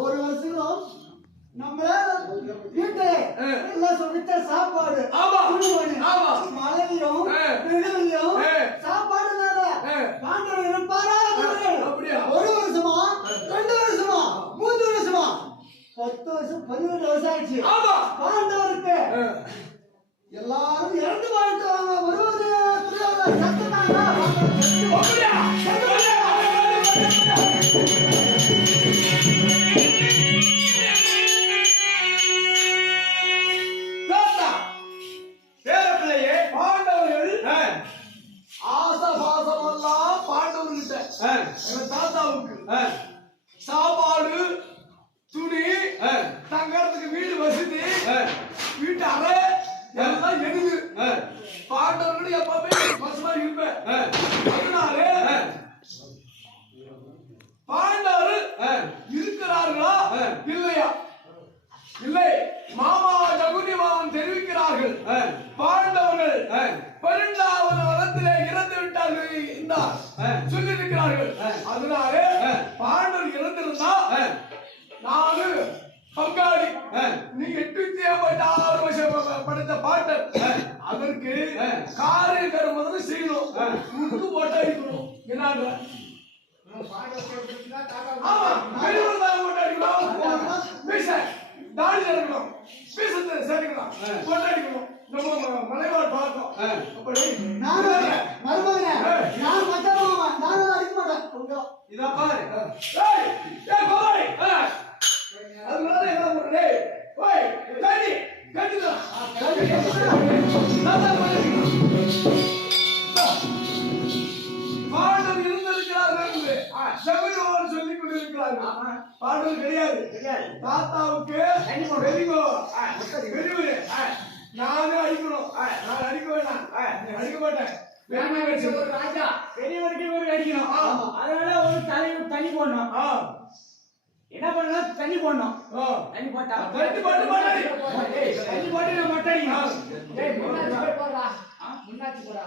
ஒரு வருஷம் நம்ம வீட்டுல எல்லாம் சொல்லித்த சாப்பாடு மழையும் வெயிலையும் சாப்பாடு பாண்டவர் இருப்பாரா? ஒரு வருஷமா 2 வருஷமா 3 வருஷமா 10 வருஷம் 12 வருஷம் ஆயிடுச்சு. பாண்டவருக்கு எல்லாரும் இறந்து வாழ்த்துவாங்க. வருவது சத்தனாங்க சாப்பாடு துணி தங்கறதுக்கு வீடு வசதி வீட்டு அறை எல்லாம் எதுக்கு பாண்டவர்கள் எப்பவுமே பசுமா இருப்பேன். அதனால பாண்டவர் இருக்கிறார்களா இல்லையா? இல்லை. மாமா ஜகுனி மாமன் தெரிவிக்கிறார்கள் பாண்டவர்கள் 12வது வருடத்திலே இறந்து விட்டார்கள் என்றார் சொல்லியிருக்கிறார்கள். அதனால பாண்டவர் இறந்திருந்தா நானு பங்காளி நீங்க 856 வருஷம் படைத்த பாட்டர் அதற்கு காரில் கருமது செய்யணும். முட்டு போட்டா இருக்கணும். என்ன ஆமா பெரியவர் தான் போட்டா இருக்கணும். பேச தாடி இருக்கணும். பேசத்தை சேர்க்கணும். போட்டா இருக்கணும். நம்ம மலைவாழ் பார்த்தோம். அப்படி நான் மருமகனே நான் மச்சமாமா நான் அடிக்க மாட்டேன். இதா பாரு. ஏய் ஏய் கோவை. அதனால என்ன பண்றே? ஓய் கடி கடிடா. பாடல் இருந்திருக்கிறார்கள். செவியோடு சொல்லிக் கொண்டிருக்கிறார்கள். பாடல் கிடையாது. தாத்தாவுக்கு வெறிகோ வெறிவுரு நானே அடிக்கணும். நான் அடிக்க வேண்டாம். அடிக்க மாட்டேன். ராஜா பெரியவருக்கு ஒரு அடிக்கணும். அதனால ஒரு தண்ணி போடணும். என்ன பண்ணணும்? தண்ணி போடணும். தண்ணி போட்டா தண்ணி போட்டு தண்ணி போட்டு நான் மொட்டை அடிக்கணும். முன்னாடி போடா.